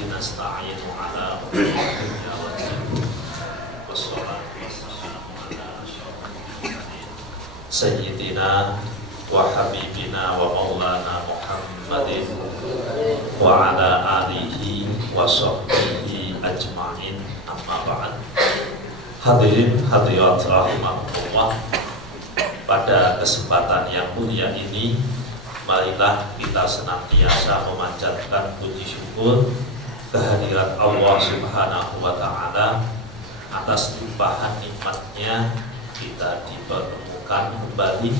bihi nasta'inu ala umuri dunya wa din. Wassalatu wassalamu ala asyrafil mursalin sayyidina wa habibina wa maulana Muhammadin wa ala alihi wa sahbihi ajma'in, amma ba'd. Hadirin hadirat rahimahullah, pada kesempatan yang mulia ini marilah kita senantiasa memanjatkan puji syukur kehadirat Allah Subhanahu wa Ta'ala atas limpahan nikmatnya kita dipertemukan kembali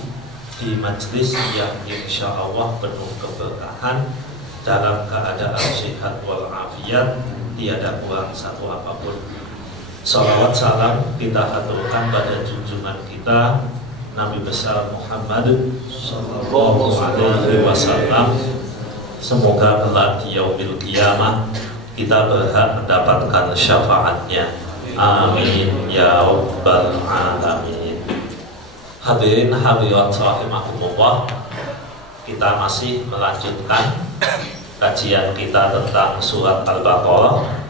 di majelis yang insya Allah penuh keberkahan, dalam keadaan sehat walafiat, tiada kurang satu apapun. Salawat salam kita haturkan pada junjungan kita Nabi besar Muhammad sallallahu alaihi wasallam. Semoga kelak di yaumil qiyamah kita berhak mendapatkan syafaatnya. Amin ya rabbal alamin. Hadirin hadirat rahimakumullah, kita masih melanjutkan kajian kita tentang surat Al-Baqarah.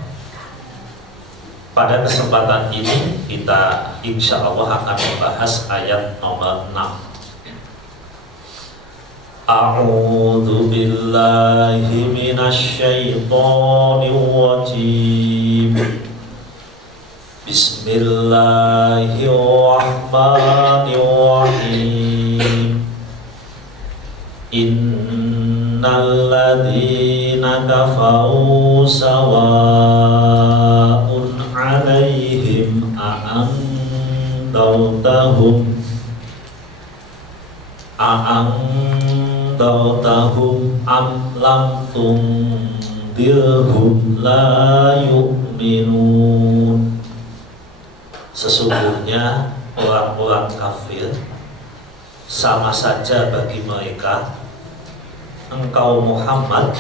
Pada kesempatan ini kita insya Allah akan membahas ayat nomor 6. A'udzu billahi minasyaitonir rajim. Bismillahirrahmanirrahim. Innal ladzina kafaru sawa'un 'alaihim a'andartahum am lam tundirhum la yu'minun. Sesungguhnya orang-orang kafir sama saja bagi mereka engkau Muhammad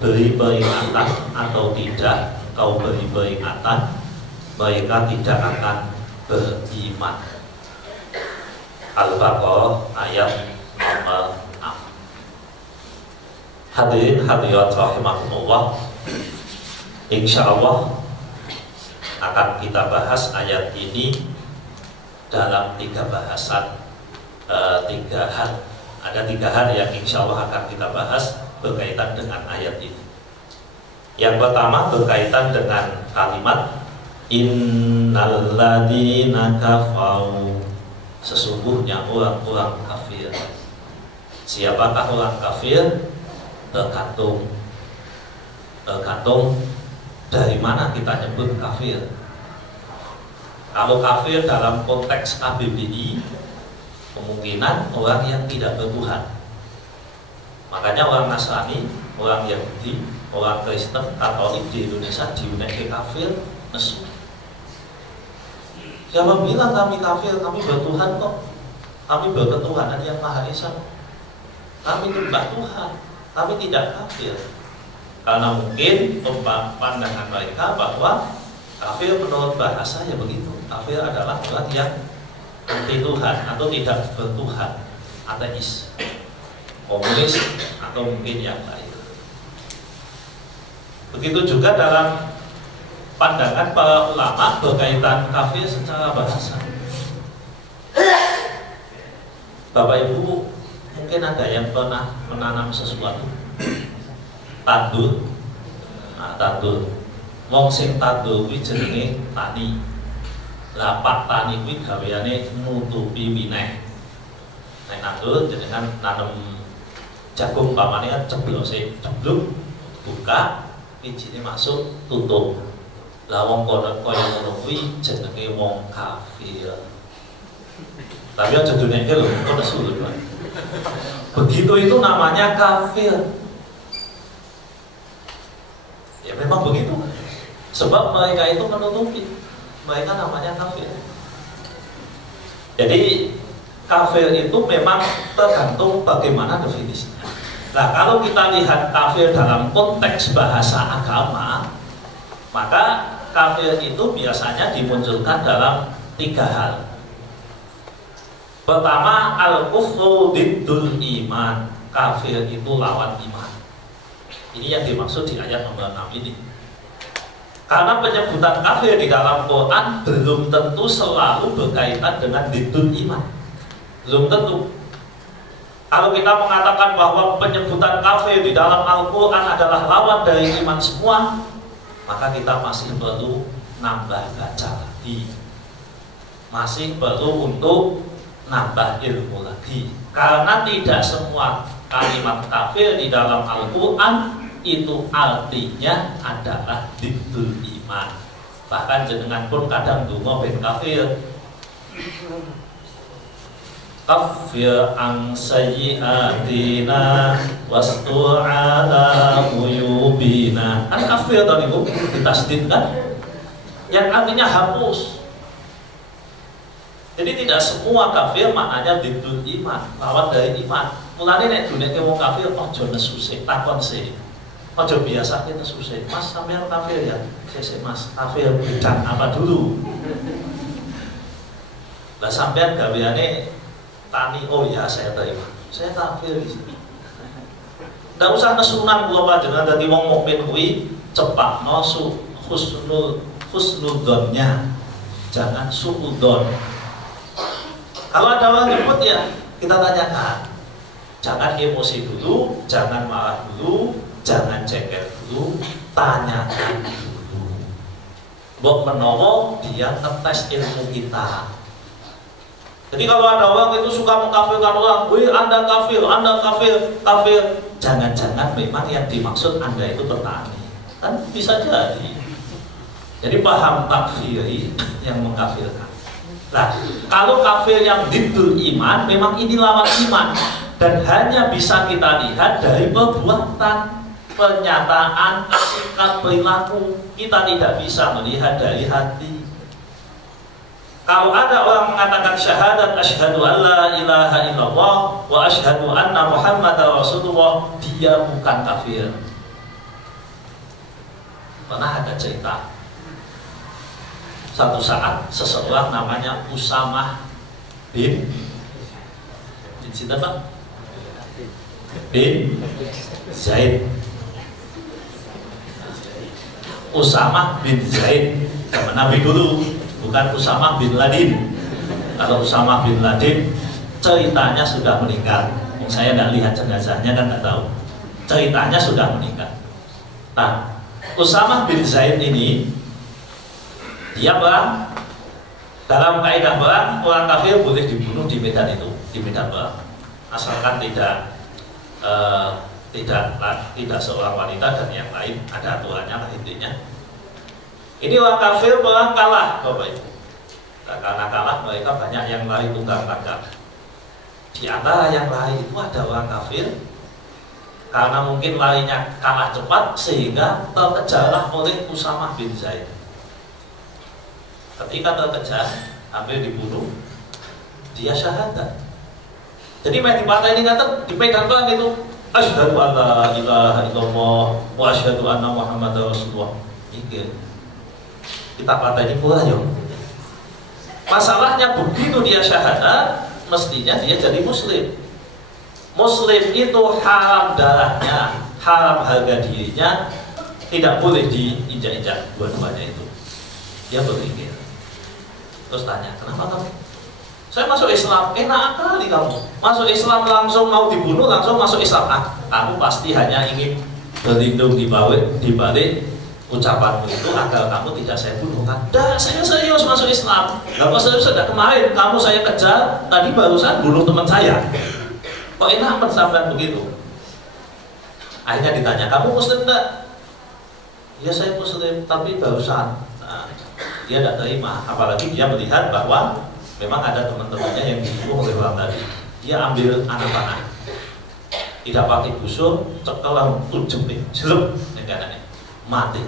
beri peringatan atau tidak engkau beri peringatan, mereka tidak akan beriman. Al-Baqarah ayat nomor 6. Hadirin hadirat rahimahumullah, insya Allah akan kita bahas ayat ini dalam tiga bahasan, tiga hal. Ada tiga hal yang insya Allah akan kita bahas berkaitan dengan ayat ini. Yang pertama berkaitan dengan kalimat innal ladzina kafaru, sesungguhnya orang-orang kafir. Siapakah orang kafir? Tergantung dari mana kita nyebut kafir. Kalau kafir dalam konteks KBBI, kemungkinan orang yang tidak bertuhan. Makanya orang Nasrani, orang Yahudi, orang Kristen, Katolik di Indonesia diuneki kafir, nesu. Siapa bilang kami kafir? Kami bertuhan kok. Kami berketuhanan yang Maha Esa. Kami menyembah Tuhan. Kami tidak kafir. Karena mungkin pandangan mereka bahwa kafir menurut bahasa ya begitu. Kafir adalah orang yang anti Tuhan atau tidak bertuhan, ateis, komunis, atau mungkin yang lain. Begitu juga dalam pandangan para ulama berkaitan kafir secara bahasa. Bapak Ibu mungkin ada yang pernah menanam sesuatu, tandur. Nah, tandur. Wong sing tandur kuwi jenenge tani. Lah pak tani kuwi gaweane nutupi wineh. Nek tandur jenengan nanam jagung pamane ceblose, cebluk, buka, wijine masuk, tutup. Lah wong kono kaya ngono kuwi jenenge wong kafir. Tapi aja dunyake lho, kok nesu lho. Begitu itu namanya kafir. Ya memang begitu. Sebab mereka itu menutupi. Mereka namanya kafir. Jadi kafir itu memang tergantung bagaimana definisinya. Nah, kalau kita lihat kafir dalam konteks bahasa agama, maka kafir itu biasanya dimunculkan dalam tiga hal. Pertama, al-kufru diddul iman. Kafir itu lawan iman. Ini yang dimaksud di ayat nomor 6 ini. Karena penyebutan kafir di dalam Quran belum tentu selalu berkaitan dengan diddul iman. Belum tentu. Kalau kita mengatakan bahwa penyebutan kafir di dalam Al-Quran adalah lawan dari iman semua, maka kita masih perlu nambah baca lagi. Masih perlu untuk nambah ilmu lagi. Karena tidak semua kalimat kafir di dalam Al-Quran itu artinya adalah diddul iman. Bahkan jenengan pun kadang donga ben kafir. Kafir an sayyiatina wastur ala uyubina. Kan kafir tadi Bu ditasdid kan? Yang artinya hapus. Jadi tidak semua kafir maknanya diddul iman, lawan dari iman. Mulane nek duneke wong kafir aja nesu sik, takon sik. Aja biasa kita susah. Mas sampean kafir ya? Saya Mas kafir bidang apa dulu? Lah sampean gaweane tani, oh ya saya terima. Saya kafir di sini. Ndak usah nesunan kula panjenengan dadi wong mukmin kuwi cepakno husnudzonnya. Jangan suudzon. Kalau ada orang nyebut ya kita tanyakan. Jangan emosi dulu, jangan marah dulu, jangan cengkel dulu, tanyakan dulu. Mbok menawa dia ngetes ilmu kita. Jadi kalau ada orang itu suka mengkafirkan orang, wih Anda kafir, kafir. Jangan-jangan memang yang dimaksud Anda itu petani. Kan bisa jadi. Jadi paham takfiri yang mengkafirkan. Nah, kalau kafir yang diddul iman, memang ini lawan iman. Dan hanya bisa kita lihat dari perbuatan, pernyataan, sikap, perilaku. Kita tidak bisa melihat dari hati. Kalau ada orang mengatakan syahadat asyhadu an la ilaha illallah wa asyhadu anna muhammadar rasulullah, dia bukan kafir. Pernah ada cerita, satu saat seseorang namanya Usamah bin Zaid. Usamah bin Zaid zaman Nabi dulu, bukan Usamah bin Laden. Kalau Usamah bin Laden ceritanya sudah meninggal. Saya tidak lihat jenazahnya kan tidak tahu. Ceritanya sudah meninggal. Nah, Usamah bin Zaid ini dia perang. Dalam kaidah perang, orang kafir boleh dibunuh di medan itu, di medan perang, asalkan tidak seorang wanita dan yang lain, ada aturannya lah intinya. Ini orang kafir perang kalah, Bapak Ibu. Nah, karena kalah mereka banyak yang lari tunggang langgang. Di antara yang lari itu ada orang kafir, karena mungkin larinya kalah cepat sehingga terkejarlah oleh Usamah bin Zaid. Ketika terkejar, hampir dibunuh, dia syahadat. Jadi main di partai ini kata dipegang perang itu, asyhadu an la ilaha illallah wa asyhadu anna muhammadar rasulullah. Kita partai ini pula yuk. Masalahnya begitu dia syahadat, mestinya dia jadi muslim. Muslim itu haram darahnya, haram harga dirinya, tidak boleh diinjak-injak dua-duanya itu. Dia berpikir, terus tanya, kenapa kamu? Saya masuk Islam, enak kali kamu. Masuk Islam langsung mau dibunuh, langsung masuk Islam. Ah, kamu pasti hanya ingin berlindung di balik ucapanmu itu agar kamu tidak saya bunuh kan? Dah, saya serius masuk Islam. Kalau serius sudah kemarin kamu saya kejar, tadi barusan bunuh teman saya. Kok enak sampai begitu? Akhirnya ditanya, kamu Muslim enggak? Ya saya Muslim, tapi barusan. Nah, dia tidak terima, apalagi dia melihat bahwa memang ada teman-temannya yang dibunuh oleh orang tadi. Dia ambil anak panah, tidak pakai busur, cekel langsung jemping, jelup, negaranya mati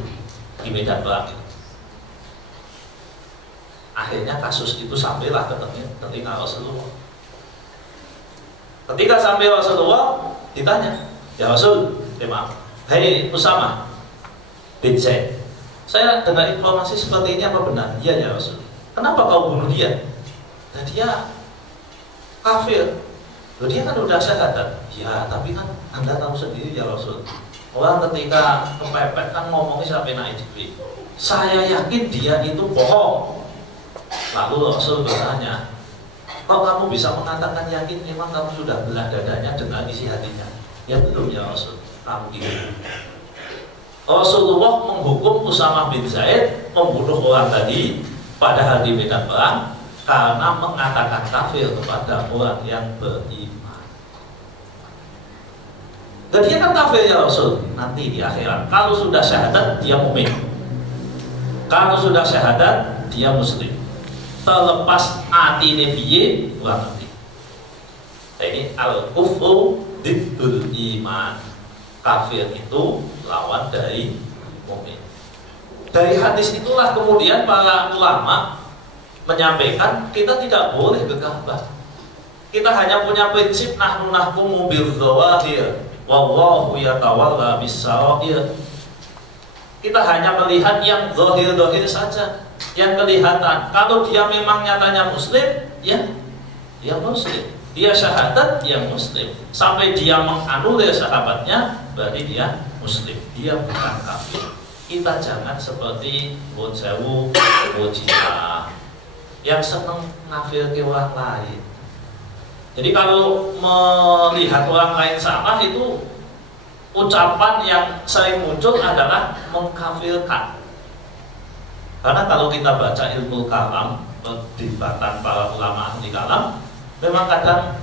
di medan perang itu. Akhirnya kasus itu sampailah ke telinga Rasulullah. Ketika sampai Rasulullah ditanya, ya Rasul, maaf, hei Usamah bin Zaid, saya dengar informasi seperti ini apa benar? Iya ya Rasul. Kenapa kau bunuh dia? Nah, dia kafir. Loh, dia kan udah syahadat. Ya, tapi kan Anda tahu sendiri ya Rasul. Orang ketika kepepet kan ngomongnya sampai naik jibri. Saya yakin dia itu bohong. Lalu Rasul bertanya, kok kamu bisa mengatakan yakin? Memang kamu sudah belah dadanya dengan isi hatinya? Ya belum ya Rasul, kamu gitu. Rasulullah menghukum Usamah bin Zaid membunuh orang tadi pada hari medan perang karena mengatakan kafir kepada orang yang beriman. Dan dia kan kafir ya Rasul, nanti di akhirat. Kalau sudah syahadat dia mukmin. Kalau sudah syahadat dia muslim. Terlepas hati nebiye orang nanti. Nah, ini al-kufru diddul iman. Kafir itu lawan dari mukmin. Dari hadis itulah kemudian para ulama menyampaikan kita tidak boleh ke Ka'bah. Kita hanya punya prinsip nahnu nahkumu bil dzawahir wallahu yatawalla bis-sarair. Kita hanya melihat yang zahir-zahir saja, yang kelihatan. Kalau dia memang nyatanya muslim, ya dia muslim. Dia syahadat, dia muslim. Sampai dia menganulir sahabatnya, berarti dia muslim. Dia bukan kafir. Kita jangan seperti Wojawu, Wojita yang senang ngafir ke orang lain. Jadi kalau melihat orang lain salah itu ucapan yang sering muncul adalah mengkafirkan. Karena kalau kita baca ilmu kalam, perdebatan para ulama ahli kalam, memang kadang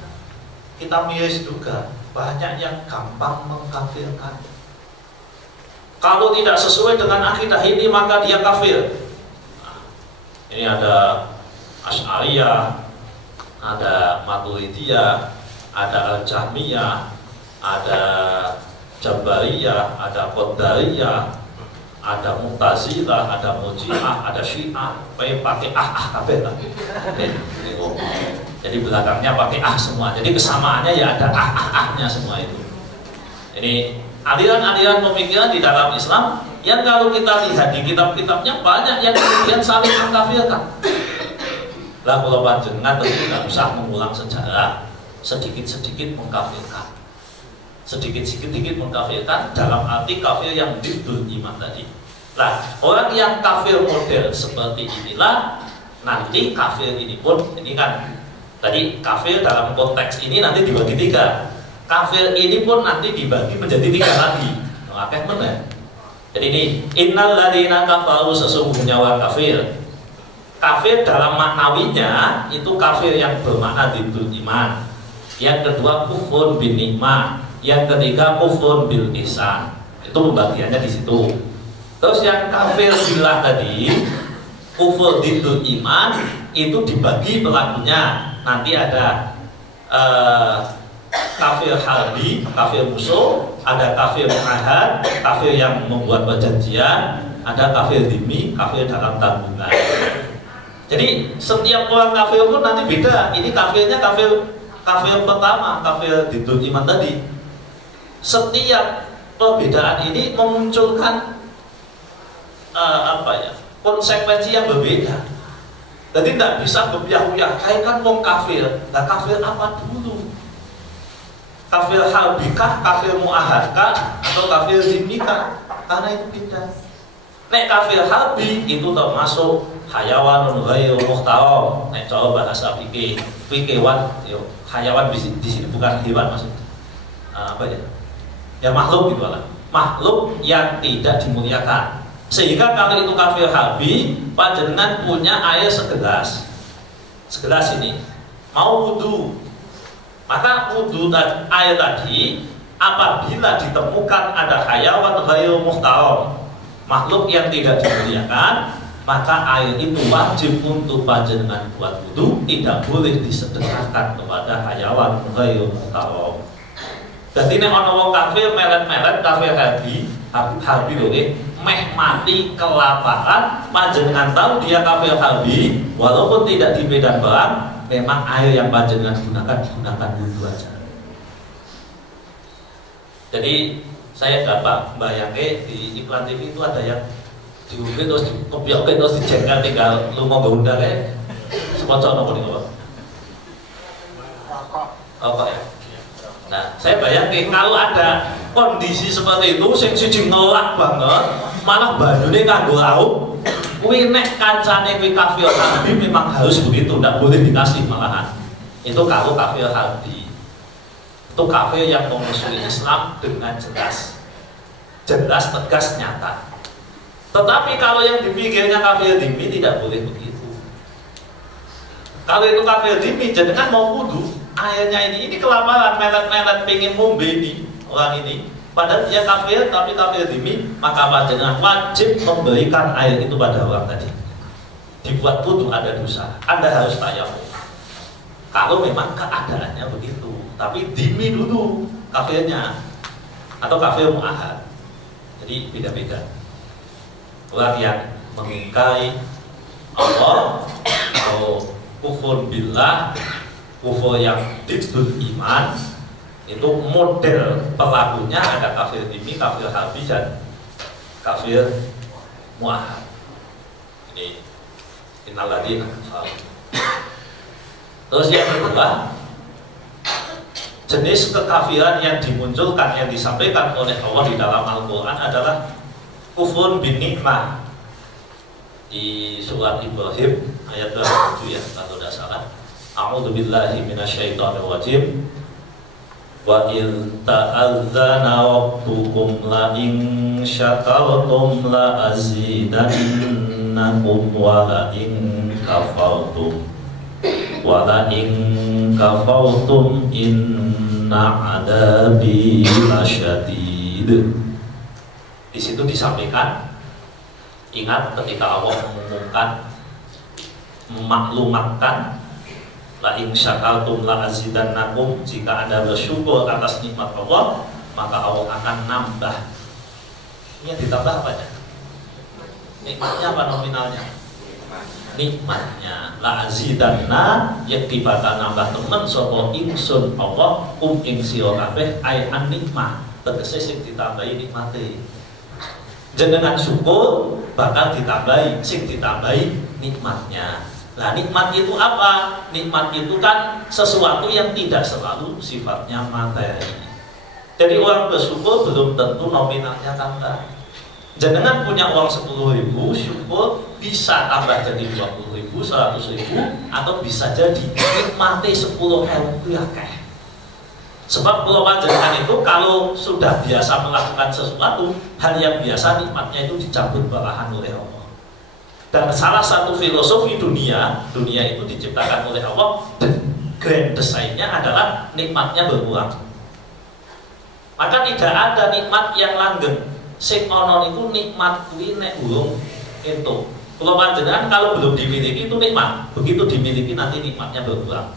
kita miris juga, banyak yang gampang mengkafirkan. Kalau tidak sesuai dengan akidah ini maka dia kafir. Nah, ini ada Asy'ariyah, ada Maturidiyah, ada Al-Jahmiyah, ada Jabariyah, ada Qadariyah, ada Mu'tazilah, ada Murji'ah, ada Syiah, pakai kabeh lah. Jadi belakangnya pakai semua. Jadi kesamaannya ya ada ahnya semua itu. Ini aliran-aliran pemikiran di dalam Islam yang kalau kita lihat di kitab-kitabnya banyak yang kemudian saling mengkafirkan. Lah kalau panjenengan tentu tidak usah mengulang sejarah, sedikit-sedikit mengkafirkan. Sedikit-sedikit mengkafirkan dalam arti kafir yang diddul iman tadi. Nah, orang yang kafir model seperti inilah nanti kafir ini pun ini kan tadi kafir dalam konteks ini nanti dibagi tiga. Kafir ini pun nanti dibagi menjadi tiga lagi. Akeh mana? Jadi ini innal ladzina kafaru sesungguhnya orang kafir. Kafir dalam maknawinya itu kafir yang bermakna diddul iman. Yang kedua kufur bin nikmah. Yang ketiga kufur bil ihsan. Itu pembagiannya di situ. Terus yang kafir billah tadi, kufur diddul iman itu dibagi pelakunya. Nanti ada kafir harbi, kafir musuh, ada kafir mu'ahad, kafir yang membuat perjanjian, ada kafir dhimmi, kafir dalam tanggungan. Jadi setiap orang kafir pun nanti beda. Ini kafirnya kafir pertama, kafir diddul iman tadi. Setiap perbedaan ini memunculkan konsekuensi yang berbeda. Jadi tidak bisa berpihak-pihak. Kan wong kafir. Nah kafir apa dulu? Kafir harbikah, kafir mu'ahadkah, atau kafir zimmikah? Karena itu beda. Nek kafir harbi itu termasuk hayawanun ghairu muhtaram. Nek cara bahasa fikihwan, hayawan di sini bukan hewan maksudnya. Apa ya? Ya makhluk gitu lah. Makhluk yang tidak dimuliakan. Sehingga kalau itu kafir harbi, panjenengan punya air segelas. Segelas ini mau wudu. Maka wudu dan air tadi apabila ditemukan ada hayawan ghairu muhtaram, makhluk yang tidak dimuliakan, maka air itu wajib untuk panjenengan buat wudu, tidak boleh disedekahkan kepada hayawan ghairu muhtaram. Jadi nek ana wong kafir melet-melet kafir harbi lho meh mati kelaparan, panjenengan tahu dia kafir harbi, walaupun tidak di medan perang, memang air yang panjenengan gunakan wudu aja. Jadi saya dapat bayangke di iklan TV itu ada yang diungkit terus dikopiok terus dijengkel tinggal lu mau ngundang kayak sponsor nopo niku Pak. Rokok ya. Nah, saya bayangkan kalau ada kondisi seperti itu sing siji ngelak banget malah banyune kanggo lauk kuwi nek kancane kuwi kafir harbi memang harus begitu, ndak boleh dikasih malahan. Itu kalau kafir harbi, itu kafir yang memusuhi Islam dengan jelas tegas nyata. Tetapi kalau yang dipikirnya kafir dhimmi tidak boleh begitu. Kalau itu kafir dhimmi, jenengan mau wudu, airnya ini kelaparan, melet-melet pengen ngombe ini orang ini, padahal dia kafir tapi kafir dhimmi, maka panjenengan wajib memberikan air itu pada orang tadi. Dibuat wudu ada dosa, Anda harus tayamum. Kalau memang keadaannya begitu, tapi dhimmi dulu kafirnya atau kafir mu'ahad. Jadi beda-beda. Orang yang mengingkari Allah atau kufur billah, kufur yang diddul iman, itu model pelakunya ada kafir dhimmi, kafir harbi, dan kafir mu'ahad. Ini innalladzina kafaru. Terus yang kedua, jenis kekafiran yang dimunculkan, yang disampaikan oleh Allah di dalam Al-Quran adalah kufur bin nikmah. Di surat Ibrahim ayat 27 ya, kalau tidak salah. A'udzu billahi minasyaitonir rajim. Wa in ta'adzana rabbukum la in syakartum la azidannakum wa la in kafartum wala in kafartum inna adabi lasyadid. Di situ disampaikan, ingat ketika Allah mengumumkan, memaklumatkan, la in syakartum la azidannakum, jika Anda bersyukur atas nikmat Allah, maka Allah akan nambah. Ini yang ditambah apanya? Nikmatnya apa nominalnya? Nikmatnya. La azidanna yakti bakal nambah temen sapa ingsun Allah ing sira kabeh ai an nikmah, tegese sing ditambahi nikmate. Jenengan syukur bakal ditambahi, sing ditambahi nikmatnya. Nah, nikmat itu apa? Nikmat itu kan sesuatu yang tidak selalu sifatnya materi. Jadi orang bersyukur belum tentu nominalnya tambah. Jenengan punya uang 10.000, syukur bisa tambah jadi 20.000, 100.000, atau bisa jadi nikmati 10.000 ya keh. Sebab kalau panjenengan itu kalau sudah biasa melakukan sesuatu hal yang biasa, nikmatnya itu dicabut balahan oleh Allah. Dan salah satu filosofi dunia itu diciptakan oleh Allah, dan grand desainnya adalah nikmatnya berkurang. Maka tidak ada nikmat yang langgeng. Sing ono niku nikmat kuwi nek urung entuk. Kalau panjenengan kalau belum dimiliki itu nikmat, begitu dimiliki nanti nikmatnya berkurang.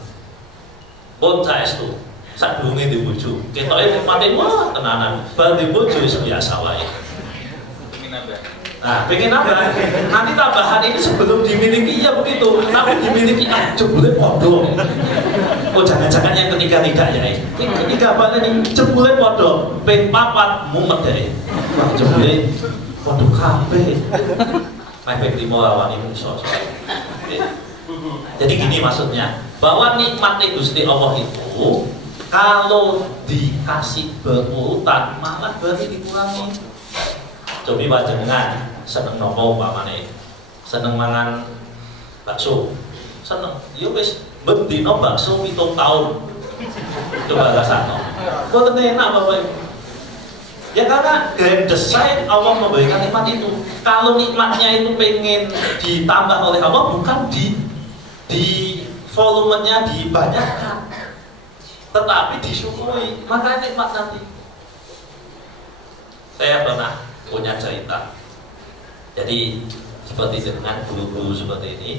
Pun saestu sadurunge di bojo, ketoke nikmate wah tenanan, bar di bojo wis biasa wae. Nah, pengen apa? Nanti tambahan ini sebelum dimiliki ya begitu, tapi dimiliki jebule podo. Oh jangan-jangan yang ketiga tidak ya? Yang ketiga apa nih? Jebule podo, ping 4 mumet deh. Jebule podo kabeh. Ping 5 lawan musuh. Jadi gini maksudnya, bahwa nikmat Gusti Allah itu kalau dikasih berurutan malah berarti dikurangi. Coba panjenengan seneng nopo umpamane, seneng mangan bakso, seneng, ya wis bendino bakso 7 tahun. Coba rasano. Boten enak Bapak Ibu. Ya karena grand design Allah memberikan nikmat itu. Kalau nikmatnya itu pengen ditambah oleh Allah, bukan di volumenya dibanyakkan, tetapi disyukuri, maka nikmat nanti. Saya pernah punya cerita. Jadi seperti dengan guru-guru seperti ini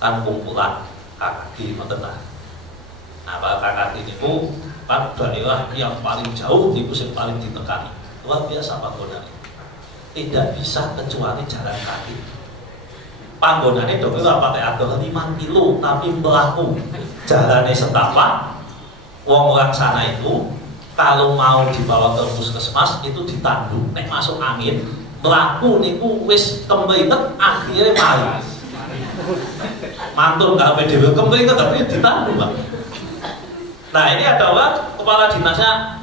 kan kumpulan KKD Motena. Nah, para KKD itu kan daerah yang paling jauh di musim paling ditekani. Luar biasa panggonane. Tidak bisa kecuali jalan kaki. Panggonane dong itu apa teater 5 kilo tapi melaku. Jalannya setapak. Wong orang sana itu kalau mau dibawa ke puskesmas itu ditandu, nek masuk angin, melaku niku wis kemringet akhirnya mari. Mantun gak PDW kemringet tapi ditandu, Pak. Nah, ini adalah kepala dinasnya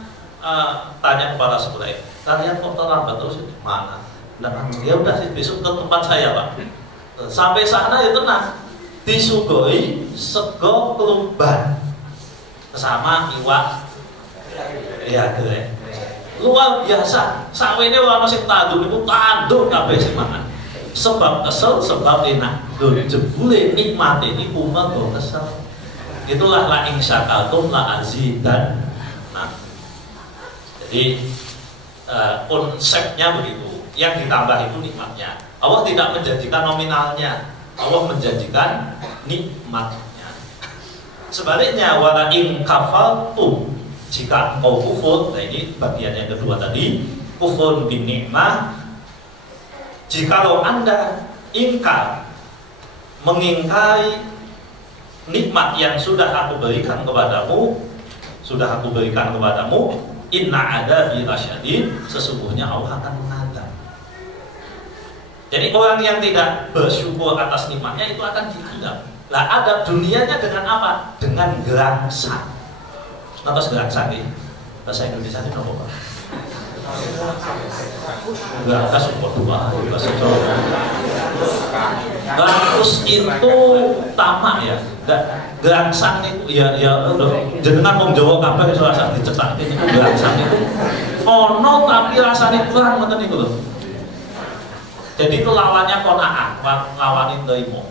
tanya kepada sekolah, kalian kok terlambat terus? Mana? Nah, ya udah sih besok ke tempat saya Pak. Sampai sana ya tenang, disugoi sego keluban sama iwak ya keren. Luar biasa. Sawene ana sing tanduk niku tanduk kabeh sing mangan. Sebab kesel, sebab enak. Lho jebule nikmate niku mengko kesel. Itulah la in syakartum la azidan. Nah. Jadi konsepnya begitu. Yang ditambah itu nikmatnya. Allah tidak menjanjikan nominalnya. Allah menjanjikan nikmatnya. Sebaliknya wala in kafartum, jika engkau kufur, nah ini bagian yang kedua tadi, kufur bin nikmah. Jikalau Anda ingkar, mengingkari nikmat yang sudah aku berikan kepadamu, inna adabi lasyadid, sesungguhnya Allah akan mengadab. Jadi orang yang tidak bersyukur atas nikmatnya itu akan diadab. Lah adab dunianya dengan apa? Dengan gerangsang. Nonton gerangsang ini bahasa Indonesia ini apa Pak? Gerangsang support dua bahasa Jawa. Gerangsang itu tamak ya. Gerangsang itu ya jenengan wong Jawa kabeh iso rasa dicetak itu gerangsang itu ono tapi rasanya kurang ngoten niku lho. Jadi itu lawannya qanaah, lawanin nrimo.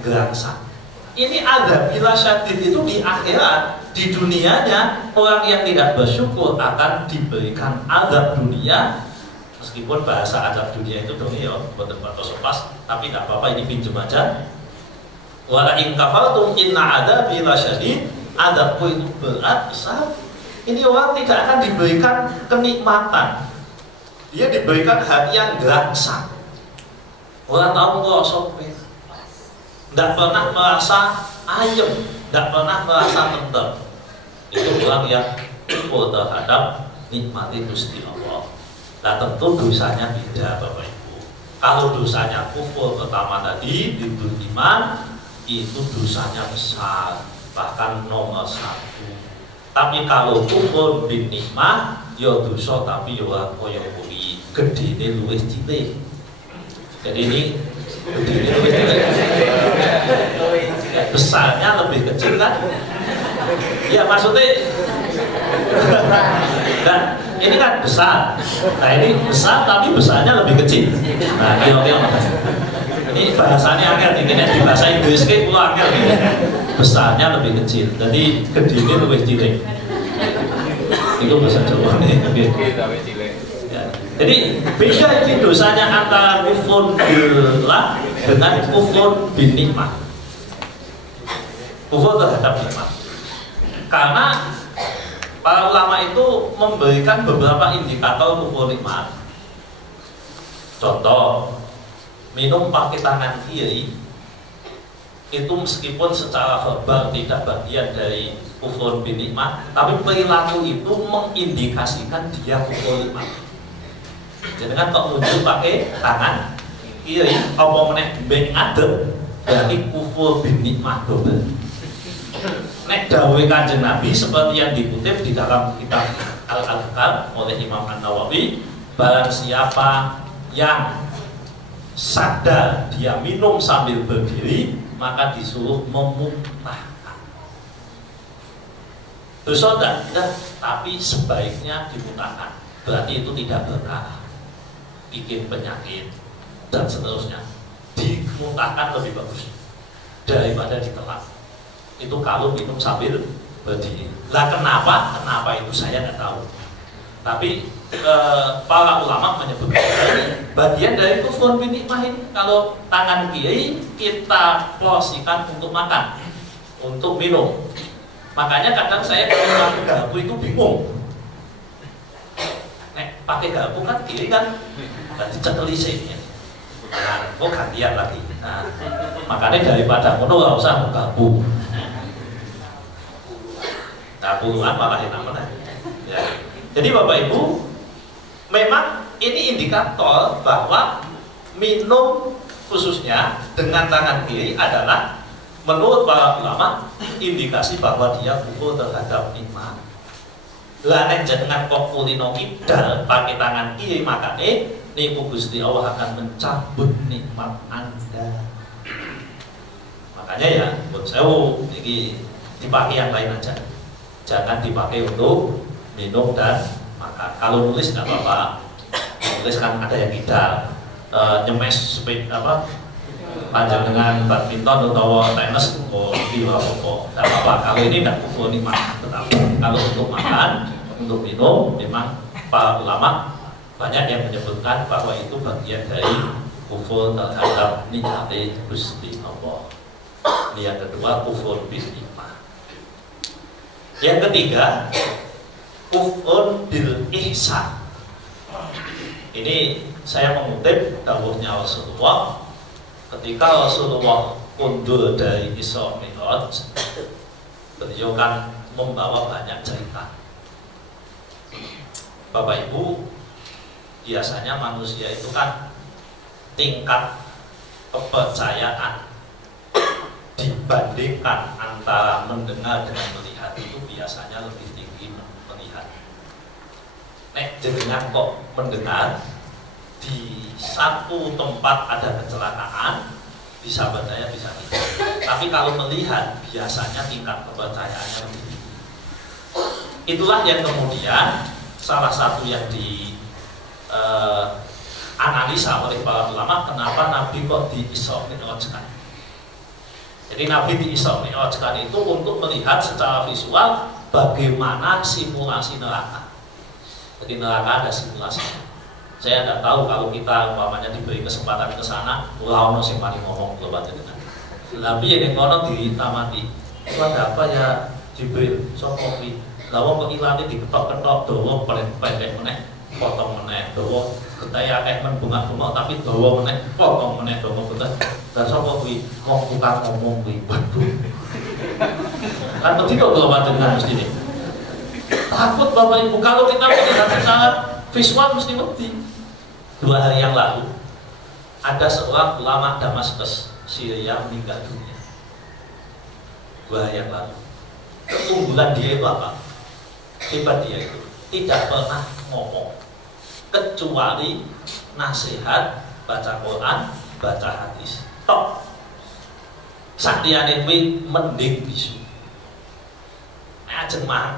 Gerangsang. Ini ada bila syadid itu di akhirat, di dunianya orang yang tidak bersyukur akan diberikan azab dunia. Meskipun bahasa azab dunia itu dong ya, boten patos pas, tapi tidak apa-apa ini pinjem aja. Wala in kafartum inna adabi lasyadid, azabku itu berat besar. Ini orang tidak akan diberikan kenikmatan. Dia diberikan hati yang gerangsang. Orang tahu kok sopir. Tidak pernah merasa ayem, tidak pernah merasa tenang. Itu orang yang kufur terhadap nikmati Gusti Allah. Nah tentu dosanya beda Bapak Ibu. Kalau dosanya kufur pertama tadi di iman, itu dosanya besar, bahkan nomor 1. Tapi kalau kufur bin nikmah, ya dosa tapi ya ora kaya kuwi, gedene luwih cilik. Jadi ini gedene luwih cilik. Besarnya lebih kecil kan? Ya maksudnya nah, ini kan besar. Nah ini besar tapi besarnya lebih kecil. Nah kira-kira ini bahasanya angel, ini di bahasa Inggris kayak pulang angel gitu. Besarnya lebih kecil, jadi gedine lebih cilik. Itu bahasa Jawa nih. Ya. Jadi beda ini dosanya antara kufur billah dengan kufur bin nikmah. Kufur terhadap nikmat. Karena para ulama itu memberikan beberapa indikator kufur nikmat. Contoh, minum pakai tangan kiri itu meskipun secara verbal tidak bagian dari kufur bin nikmah, tapi perilaku itu mengindikasikan dia kufur nikmah. Jadi kan kok muncul pakai tangan kiri, apa meneh ben adem, berarti kufur bin nikmah double. Nek dawuh Kanjeng Nabi seperti yang dikutip di dalam kitab Al-Adhkar oleh Imam An-Nawawi, barang siapa yang sadar dia minum sambil berdiri, maka disuruh memuntahkan. Dosa tidak, tapi sebaiknya dimuntahkan. Berarti itu tidak berkah, bikin penyakit dan seterusnya. Dimuntahkan lebih bagus daripada ditelan. Itu kalau minum sambil berdiri. Lah kenapa? Kenapa itu saya nggak tahu. Tapi para ulama menyebutkan bagian dari kufur bin nikmah ini. Kalau tangan kiri kita porsikan untuk makan, untuk minum. Makanya kadang saya kalau pakai garpu itu bingung. Nek pakai garpu kan kiri kan, berarti cetelisnya. Nah, kok gantian lagi. Nah, makanya daripada ngono nggak usah garpu. Nah, puluhan malah enak mana? Ya. Jadi Bapak Ibu, memang ini indikator bahwa minum khususnya dengan tangan kiri adalah menurut para ulama indikasi bahwa dia kufur terhadap nikmat. Lah nek jenengan kok kulino kidal pakai tangan kiri, makane niku Gusti Allah akan mencabut nikmat Anda. Makanya ya, buat sewu ini dipakai yang lain aja. Jangan dipakai untuk minum dan makan. Kalau nulis nggak apa-apa. Nulis kan ada yang kidal, nyemes speed apa? Panjang dengan badminton atau tenis, oh iya tidak apa-apa. Kalau ini tidak kufur nikmat, tetapi kalau untuk makan, untuk minum, memang para ulama banyak yang menyebutkan bahwa itu bagian dari kufur terhadap nikmat Gusti Allah. Ini yang kedua, kufur bil nikmat. Yang ketiga, kufur bil ihsan. Ini saya mengutip dawuhnya Rasulullah ketika Rasulullah mundur dari Isra Mi'raj. Beliau kan membawa banyak cerita. Bapak Ibu, biasanya manusia itu kan tingkat kepercayaan dibandingkan antara mendengar dengan melihat itu biasanya lebih tinggi melihat. Nek jenengan kok mendengar di satu tempat ada kecelakaan, bisa percaya bisa tidak. Tapi kalau melihat biasanya tingkat kepercayaannya lebih tinggi. Itulah yang kemudian salah satu yang di analisa oleh para ulama, kenapa Nabi kok di Isra Mi'rajkan. Jadi Nabi di Isra Mi'rajkan itu untuk melihat secara visual bagaimana simulasi neraka. Jadi neraka ada simulasi. Saya tidak tahu kalau kita umpamanya diberi kesempatan ke sana, ulama sing mari ngomong lebat dengan. Tapi yang ngono ditamati. Itu ada apa ya Jibril? Sokopi. Lawan kok ilane diketok-ketok dawa pendek meneh, potong meneh dawa. Ketaya akeh men bunga-bunga tapi dawa meneh, potong meneh dawa betul. Dan sapa kuwi wong tukang ngomong kuwi. Waduh. Kan begitu lebat dengan mesti ini. Takut Bapak Ibu kalau kita melihat secara visual mesti wedi. 2 hari yang lalu ada seorang ulama Damaskus Syria meninggal dunia. 2 hari yang lalu. Keunggulan dia itu apa? Hebat dia itu tidak pernah ngomong kecuali nasihat, baca Quran, baca hadis. Tok. Saktiane kuwi mending bisu.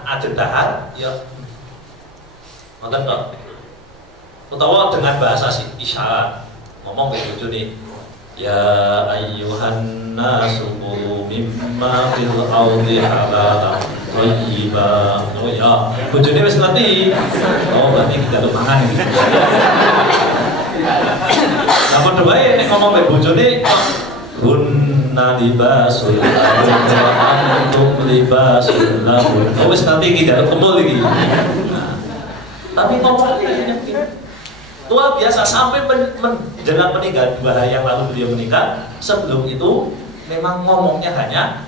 Ajeng dahar ya ngoten kok. Utawa dengan bahasa isyarat ngomong kayak gitu nih, ya ayyuhan nasu qulu mimma fil ardi halalan thayyiban. Oh ya, bojone wis ngerti. Oh berarti kita lumangan iki. Lah padha wae nek ngomong mek bojone kunna libasul antum libasul lahum. Oh wis ngerti iki jaluk kemul iki. Tapi ngomongnya luar biasa sampai jangan meninggal 2 hari yang lalu beliau meninggal. Sebelum itu memang ngomongnya hanya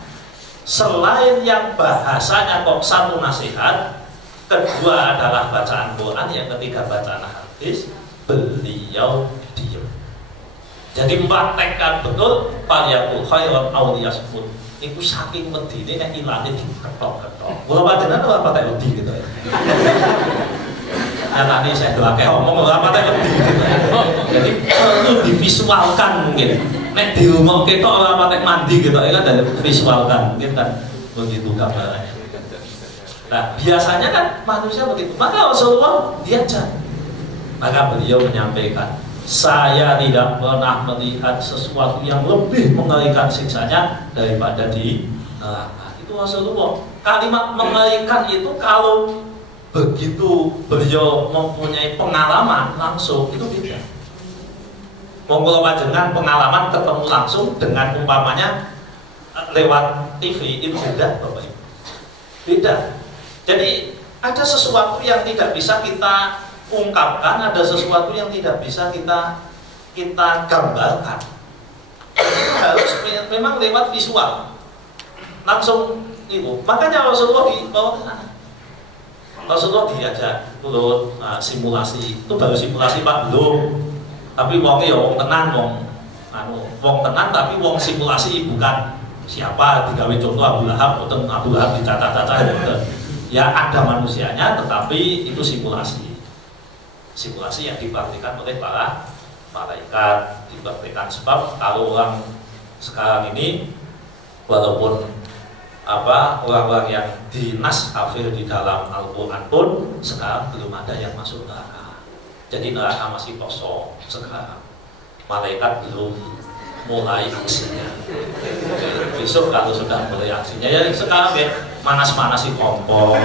selain yang bahasanya kok satu nasihat, kedua adalah bacaan Quran, yang ketiga bacaan hadis, beliau diam. Jadi praktekkan betul falyaqul khairan aw liyasmut. Iku saking medine nek ilane diketok-ketok. Kula panjenengan ora patek wedi gitu ya. Ya tadi saya doakan ngomong apa teh lebih gitu. Jadi perlu divisualkan mungkin. Nek di rumah kita orang apa teh mandi gitu ya kan, dari visualkan mungkin kan begitu gambarnya. Nah biasanya kan manusia begitu. Maka Rasulullah diajak. Maka beliau menyampaikan, saya tidak pernah melihat sesuatu yang lebih mengerikan siksanya daripada di neraka. Itu Rasulullah. Kalimat mengerikan itu kalau begitu beliau mempunyai pengalaman langsung itu beda. Monggo panjenengan pengalaman ketemu langsung dengan umpamanya lewat TV itu beda Bapak Ibu. Beda. Jadi ada sesuatu yang tidak bisa kita ungkapkan, ada sesuatu yang tidak bisa kita gambarkan. Harus memang lewat visual. Langsung itu. Makanya Rasulullah dibawa ke sana. Rasulullah diajak turut simulasi. Itu baru simulasi Pak belum. Tapi wongnya ya wong tenan, wong tenan tapi wong simulasi bukan siapa digawe contoh Abu Lahab, Abu Lahab dicatat-catat gitu. Ya ada manusianya, tetapi itu simulasi. Simulasi yang dipraktikkan oleh para malaikat, dipraktikkan. Sebab kalau orang sekarang ini, walaupun orang-orang yang dinas kafir di dalam Al-Quran pun sekarang belum ada yang masuk neraka. Jadi neraka masih kosong sekarang. Malaikat belum mulai aksinya. Besok kalau sudah mulai aksinya, ya sekarang ya manas-manasi kompor.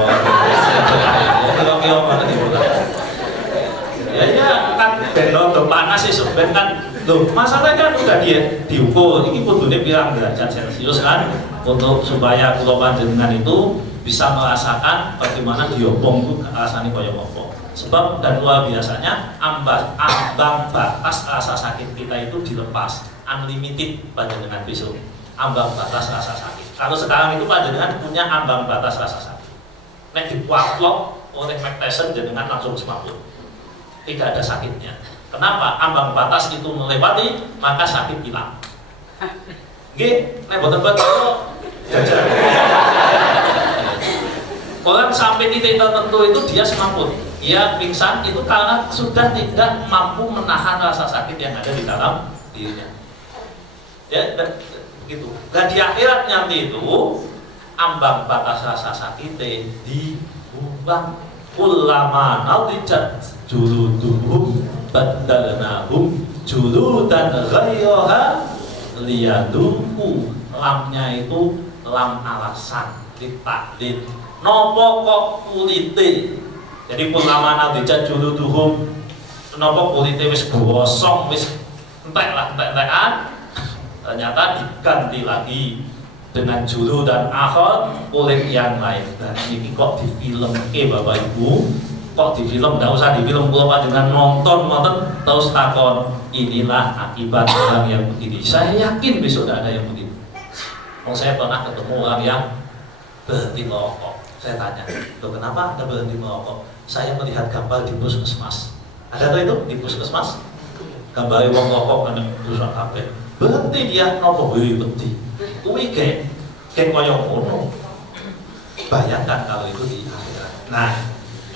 Ya kan beno panas sih sebenarnya kan. Loh, masalahnya kan udah dia diukur. Ini kudune pirang derajat Celcius kan, untuk supaya kula panjenengan itu bisa merasakan bagaimana diobong itu rasanya kaya apa. Sebab dan luar biasanya ambang batas rasa sakit kita itu dilepas, unlimited panjenengan besok. Ambang batas rasa sakit. Kalau sekarang itu panjenengan punya ambang batas rasa sakit. Nek dipuaklok oleh Mike Tyson jenengan langsung semaput. Tidak ada sakitnya. Kenapa? Ambang batas itu melewati, maka sakit hilang. Nggih, nek boten betul jajan. Orang sampai titik tertentu itu dia semaput. Dia pingsan itu karena sudah tidak mampu menahan rasa sakit yang ada di dalam dirinya. Ya, gitu. Dan di akhirat nanti itu ambang batas rasa sakit diubah. Ulama nadijat juluduhum badalnahum juludan ghayyaha liyaduhu. Lamnya itu lam alasan ditaklid. Nopo kok kulite? Jadi ulama nadijat juluduhum, nopo kulite wis gosong, wis entek-entekan, ternyata diganti lagi dengan julu dan akhir kulit yang lain. Dan ini kok di film Bapak Ibu, kok di film, tidak usah di film, kalau dengan nonton terus takon, inilah akibat orang yang begini. Saya yakin besok tidak ada yang begini. Saya pernah ketemu orang yang berhenti merokok. Saya tanya, loh kenapa Anda berhenti merokok? Saya melihat gambar di puskesmas. Ada tuh itu di puskesmas? Gambar wong rokok kan rusak kabeh. Berhenti dia nopo berhenti. Kuwi kayak kaya ngono. Bayangkan kalau itu di akhirat. Nah,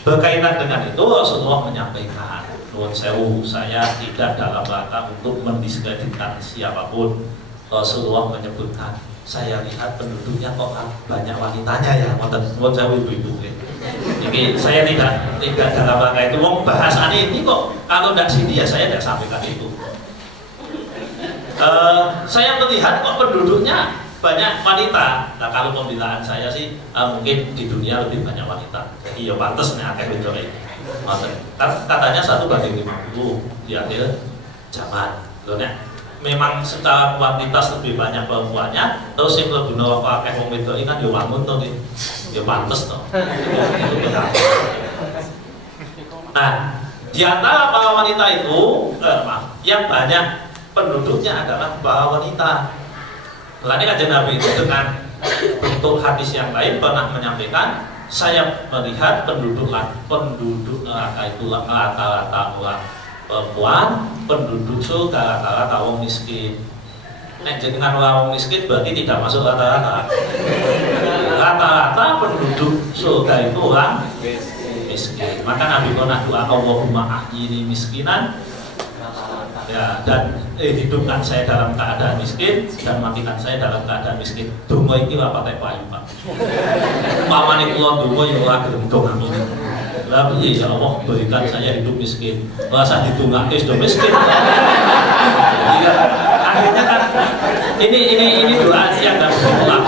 berkaitan dengan itu Rasulullah menyampaikan, nuwun sewu, saya tidak dalam rangka untuk mendiskreditkan siapapun. Rasulullah menyebutkan, saya lihat penduduknya kok banyak wanitanya ya, nuwun sewu ibu-ibu. Jadi saya tidak dalam rangka itu. Wong bahasannya ini kok kalau tidak sini ya saya tidak sampaikan itu. Saya melihat kok penduduknya banyak wanita. Nah kalau pembelaan saya sih mungkin di dunia lebih banyak wanita. Jadi ya pantas nih akeh wedok. Katanya 1:50 di akhir zaman. Loh nek memang secara kuantitas lebih banyak perempuannya, terus yang lebih neraka akeh wong wedok kan ya wangun to nggih. Ya pantes to. Itu benar. Nah, di antara para wanita itu yang banyak penduduknya adalah para wanita. Lalu Kanjeng Nabi itu dengan bentuk hadis yang lain pernah menyampaikan, saya melihat penduduk neraka itu rata-rata orang perempuan, penduduk surga rata-rata orang miskin. Nek jenengan orang miskin berarti tidak masuk rata-rata. Rata-rata penduduk surga itu orang miskin. Maka Nabi pernah doa, Allahumma ahyini miskinan. Ya, dan hidupkan saya dalam keadaan miskin dan matikan saya dalam keadaan miskin. Donga iki ora patek payu, Pak. Pamane kula donga ya ora gelem donga amin. Lah piye ya Allah berikan saya hidup miskin. Rasa didongake sudah miskin. Iya. Akhirnya kan ini doa yang enggak bertolak.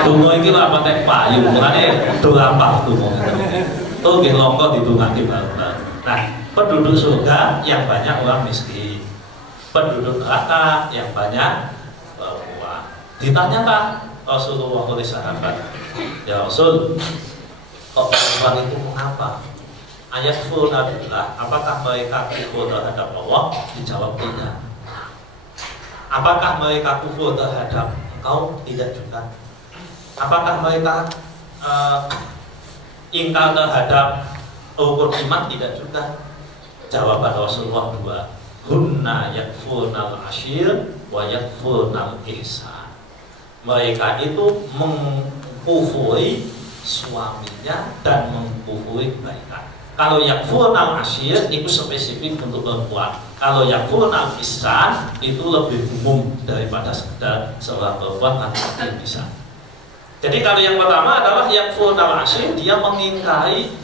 Donga iki ora patek payu, makane doa apa donga. Tuh nggih longko didongake bareng-bareng. Nah, penduduk surga yang banyak orang miskin, penduduk neraka yang banyak perempuan. Ditanyakan Rasulullah oleh sahabat, ya Rasul, kok perempuan itu mengapa? Ayat full adalah, apakah mereka kufur terhadap Allah? Dijawab tidak. Apakah mereka kufur terhadap engkau? Tidak juga. Apakah mereka ingkar terhadap rukun iman? Tidak juga. Jawaban Rasulullah dua, hunna yakfurnal ashir wa yakfurnal ihsan. Mereka itu mengkufuri suaminya dan mengkufuri kebaikan. Kalau yakfurnal asyir itu spesifik untuk perempuan. Kalau yakfurnal ihsan itu lebih umum daripada sekedar seorang perempuan laki-laki yang bisa. Jadi kalau yang pertama adalah yakfurnal asyir, dia mengingkari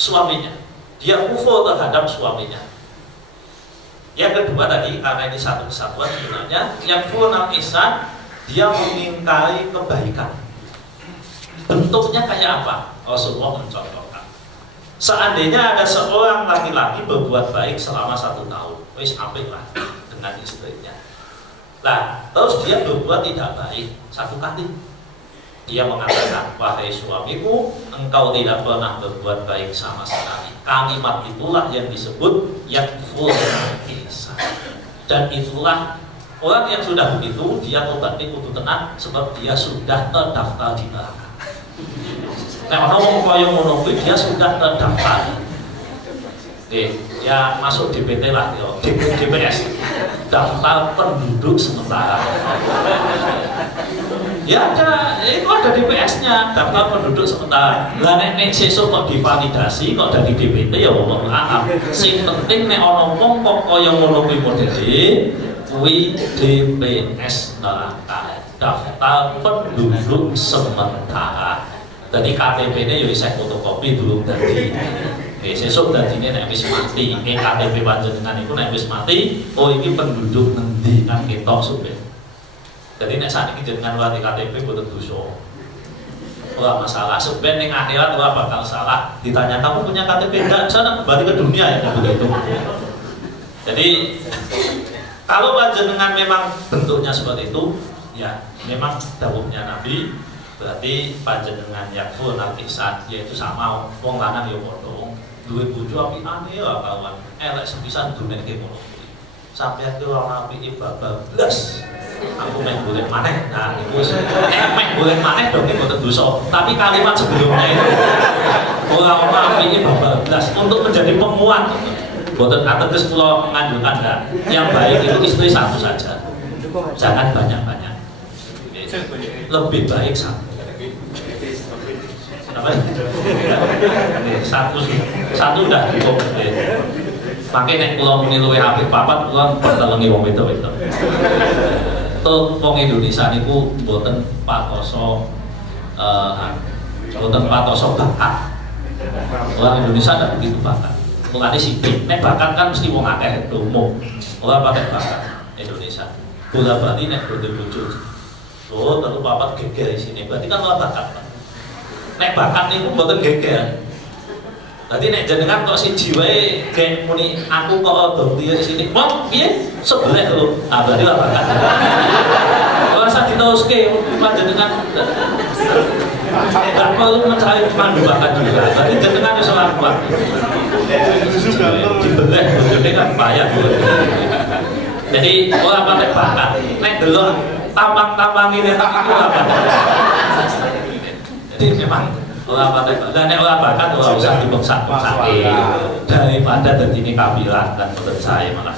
suaminya, dia kufur terhadap suaminya. Yang kedua tadi, karena ini satu kesatuan sebenarnya, yakfurnal ihsan, dia mengingkari kebaikan. Bentuknya kayak apa? Rasulullah mencontohkan. Seandainya ada seorang laki-laki berbuat baik selama 1 tahun, wis apik lah dengan istrinya. Nah, terus dia berbuat tidak baik 1 kali. Dia mengatakan, wahai suamiku, engkau tidak pernah berbuat baik sama sekali. Kalimat itulah yang disebut yakfurnal ihsan. Dan itulah orang yang sudah begitu, dia tobat kudu tenang, sebab dia sudah terdaftar di neraka. Nah, orang kaya ngono kuwi dia sudah terdaftar. Ya masuk DPT lah, yo. DPS, daftar penduduk sementara. Ya itu ada DPS-nya, daftar penduduk sementara. Lah nek sesuk kok divalidasi kok dari DPT ya wong maaf. Sing penting nek ana wong kok kaya ngono kuwi modele kuwi DPS neraka, daftar penduduk sementara. Jadi KTP ini ya saya fotokopi dulu dari sesuk dari ini nek wis mati, KTP panjenengan itu nek wis mati, oh ini penduduk ngendi kan ketok sudah. Jadi nek saat ini jenengan wati KTP boten dosa. Ora masalah, sebenarnya ning akhirat ora bakal salah. Ditanya kamu punya KTP enggak? Sana kembali ke dunia ya begitu. Jadi kalau panjenengan memang bentuknya seperti itu, ya memang dawuhnya Nabi. Berarti panjenengan yakfurnal ihsan, yaitu sama wong lanang ya padha duwe bojo apikane ya kawan elek sepisan duneke ngono kuwi sampeyan ki ora apike bablas aku meh golek maneh. Nah niku wis meh golek maneh dong iki mboten dosa, tapi kalimat sebelumnya itu ora apike bablas untuk menjadi penguat. Mboten ateges kula menganjurkan enggak, yang baik itu istri satu saja, jangan banyak-banyak, lebih baik satu. Apa? Satu udah cukup. Makanya nek kula muni luwih apik papat kula telengi wong wedok-wedok. Tuh wong Indonesia niku mboten patoso bakat. Orang Indonesia tidak begitu bakat. Mulane sithik. Nek bakat kan mesti wong akeh umum. Ora pakai bakat Indonesia. Bola-bali nek bojo. Oh, terlalu papat geger di sini. Berarti kan ora bakat, Pak. Nek bakat niku mboten geger. Dadi nek jenengan kok siji wae geng muni aku kok do piye di sini. Wong piye? Sebelah lho. Ah berarti ora bakat. Ora usah diteruske panjenengan. Enggak perlu mencari pandu bakat juga. Berarti jenengan wis ora kuat. Dibelah bojone kan payah. Jadi ora pakai bakat. Nek delok tampang-tampang ini tak ora bakat. Jadi memang orang pakai dan orang bakat orang usah dibeksak-beksaki daripada dan ini kabilah dan menurut saya malah.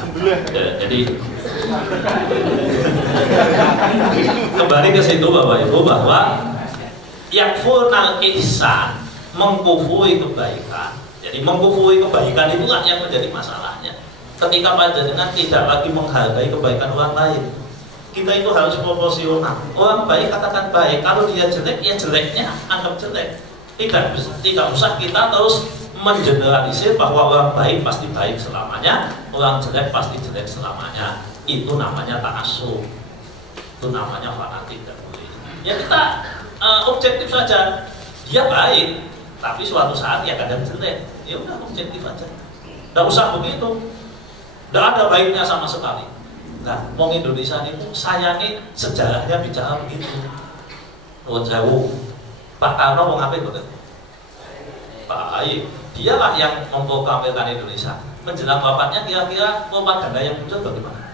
Jadi kembali ke situ Bapak Ibu bahwa yakfurnal ihsan, mengkufuri kebaikan. Jadi mengkufuri kebaikan itulah yang menjadi masalahnya. Ketika panjenengan tidak lagi menghargai kebaikan orang lain. Kita itu harus proporsional. Orang baik katakan baik, kalau dia jelek ya jeleknya anggap jelek. Tidak usah kita terus mengeneralisir bahwa orang baik pasti baik selamanya, orang jelek pasti jelek selamanya. Itu namanya ta'assub. Itu namanya fanatik, tidak boleh. Ya kita objektif saja. Dia baik, tapi suatu saat ya kadang jelek. Ya udah objektif aja. Tidak usah begitu. Tidak ada baiknya sama sekali. Nah, wong Indonesia itu sayangi sejarahnya bicara begitu. Oh jauh, Pak Karno wong apik betul. Baik, dialah yang memproklamirkan Indonesia. Menjelang wafatnya kira-kira propaganda yang muncul bagaimana?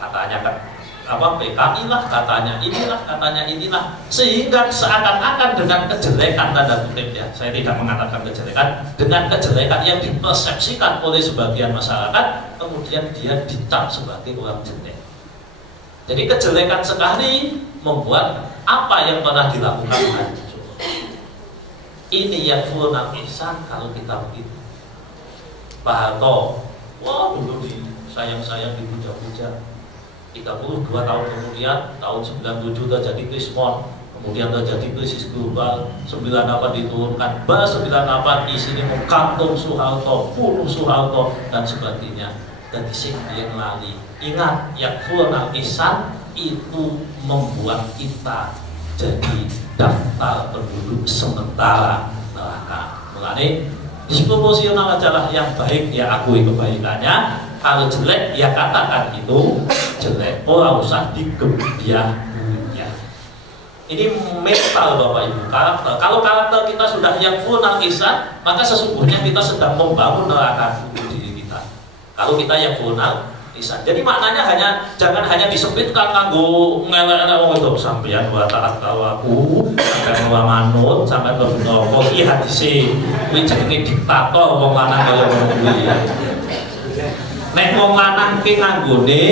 Katanya kan apa PKI lah, katanya inilah, sehingga seakan-akan dengan kejelekan tanda kutip ya, saya tidak mengatakan kejelekan, dengan kejelekan yang dipersepsikan oleh sebagian masyarakat, kemudian dia dicap sebagai orang jelek. Jadi kejelekan sekali membuat apa yang pernah dilakukan hancur. Ini yakfurunal ihsan kalau kita begitu. Pak Harto, wah dulu sayang-sayang dipuja-puja. 32 tahun kemudian, tahun 97 terjadi krismon, kemudian terjadi krisis global, 98 diturunkan, 98 isinya kantung Soeharto, bunuh Soeharto dan sebagainya. Dan sing yang lali. Ingat, yakfurunal ihsan itu membuat kita jadi daftar penduduk sementara neraka. Mulane disproporsional adalah yang baik ya akui kebaikannya. Kalau jelek ya katakan itu jelek. Oh usah digebiah. Ini mental Bapak Ibu, karakter. Kalau karakter kita sudah yakfurunal ihsan, maka sesungguhnya kita sedang membangun neraka untuk diri kita. Kalau kita yakfurunal ihsan, jadi maknanya jangan hanya disempitkan kanggo ngelek-ngelek wong itu sampeyan wa taat kawaku, sampeyan wa manut, sampeyan berdoa iki hadise. Kuwi jenenge diktator wong lanang kaya ngono kuwi. Nek wong lanang ki nganggone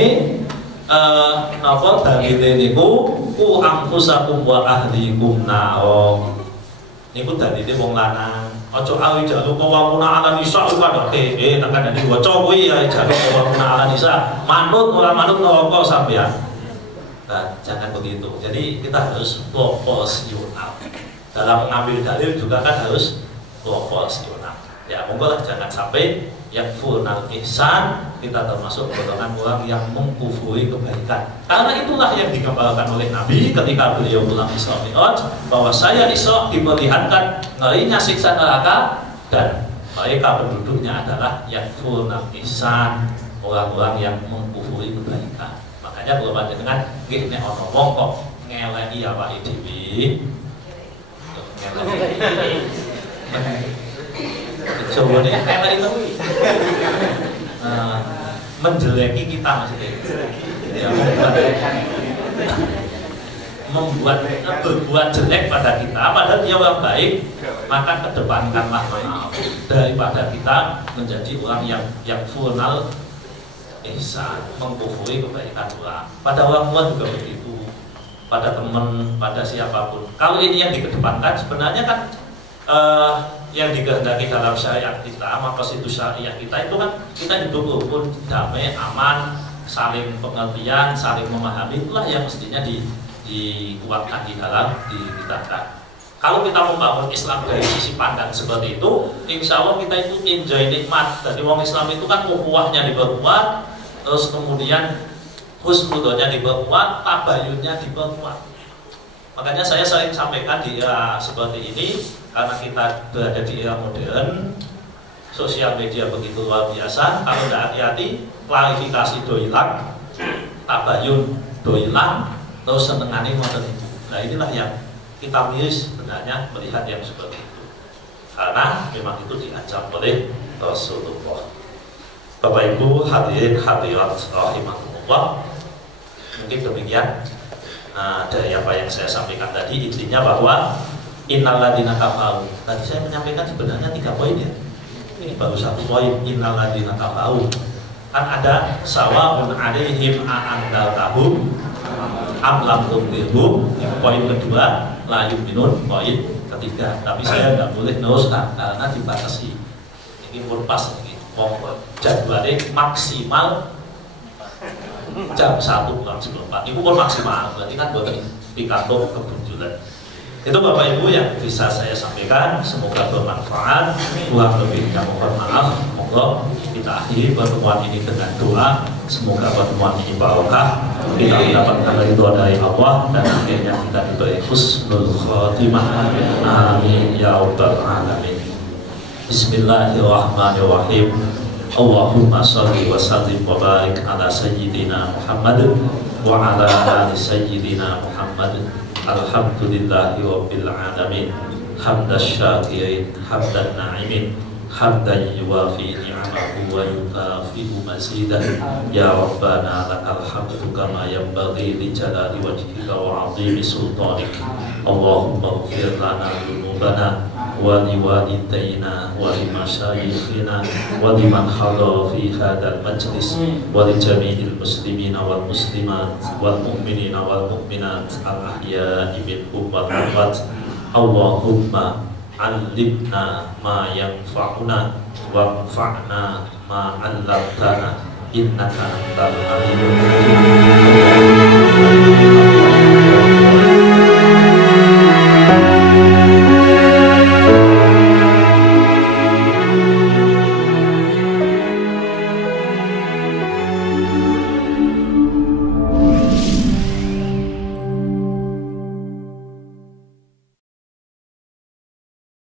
napa dalile niku ku angkusakum wa ahlikum naro. Niku dalile wong lanang. Aja awi jalu kawamuna ala nisa padake tak kandhani waca kuwi ya jalu kawamuna ala nisa. Manut ora manut neraka sampeyan. Nah, jangan begitu. Jadi kita harus proporsional. Dalam mengambil dalil juga kan harus proporsional. Ya, monggo jangan sampai yakfurunal ihsan kita termasuk golongan orang yang mengkufuri kebaikan. Karena itulah yang digambarkan oleh Nabi ketika beliau pulang Isra Mi'raj, bahwa saya Isra diperlihatkan ngerinya siksa neraka dan mereka penduduknya adalah yakfurunal ihsan, orang-orang yang mengkufuri kebaikan. Makanya kalau panjenengan nggih nek ana wong kok ngeleki awake dhewe. Coba nih, kayak itu menjeleki kita maksudnya, ya, berbuat jelek pada kita, padahal dia orang baik, maka kedepankanlah maaf daripada kita menjadi orang yang yakfurunal ihsan, mengkufuri kebaikan orang. Pada orang tua juga begitu, pada teman, pada siapapun. Kalau ini yang dikedepankan, sebenarnya kan yang dikehendaki dalam syariat kita, maka situ syariat kita itu kan kita hidup rukun, damai, aman, saling pengertian, saling memahami, itulah yang mestinya dikuatkan di dalam diri kita. Kalau kita membangun Islam dari sisi pandang seperti itu, insya Allah kita itu enjoy nikmat. Jadi orang Islam itu kan ukhuwahnya diperkuat, terus kemudian husnudzonnya diperkuat, tabayunnya diperkuat. Makanya saya sering sampaikan di era seperti ini, karena kita berada di era modern, sosial media begitu luar biasa. Kalau tidak hati-hati, klarifikasi do hilang, tabayun do hilang, terus senengane ngoten itu. Nah inilah yang kita miris sebenarnya melihat yang seperti itu, karena memang itu diancam oleh Rasulullah. Bapak Ibu hadirin hadirat rahimahullah, mungkin demikian dari apa yang saya sampaikan tadi. Intinya bahwa innalladzina kafaru, tadi saya menyampaikan sebenarnya 3 poin ya, ini baru 1 poin. Innalladzina kafaru kan ada sawa'un 'alaihim a'andartahum am lam tunzirhum, poin kedua, la yu'minun, poin ketiga. Tapi saya nggak boleh neruskan karena dibatasi, ini pun pas ini jadwalnya maksimal jam 1 kurang 14, itu pun maksimal, berarti kan buat di kantor kemunculan. Itu Bapak Ibu yang bisa saya sampaikan, semoga bermanfaat. Kurang lebihnya mohon maaf. Monggo kita akhiri pertemuan ini dengan doa, semoga pertemuan ini barokah, kita mendapatkan ridho dari Allah dan akhirnya kita diberi husnul khotimah. Amin ya rabbal alamin. Bismillahirrahmanirrahim. Allahumma sholli wa sallim wa barik ala sayyidina Muhammad wa ala ali sayyidina Muhammad. Alhamdulillahi rabbil alamin. Hamdas syakirin, hamdan na'imin, hamdan yuwafi ni'amahu wa yukafi'u mazidah. Ya Rabbana lakal hamdu kama yanbaghi li jalali wajhika wa 'azimi sultanik. Allahumma ighfir lana dhunubana wa liwalidayna wa limasyayikhina wa liman hadara fi hadzal majlis wa li jami'il muslimina wal muslimat wal mu'minina wal mu'minat al ahya'i minhum wal amwat. Allahumma 'allimna ma yanfa'una wanfa'na ma 'allamtana innaka antal alimul hakim.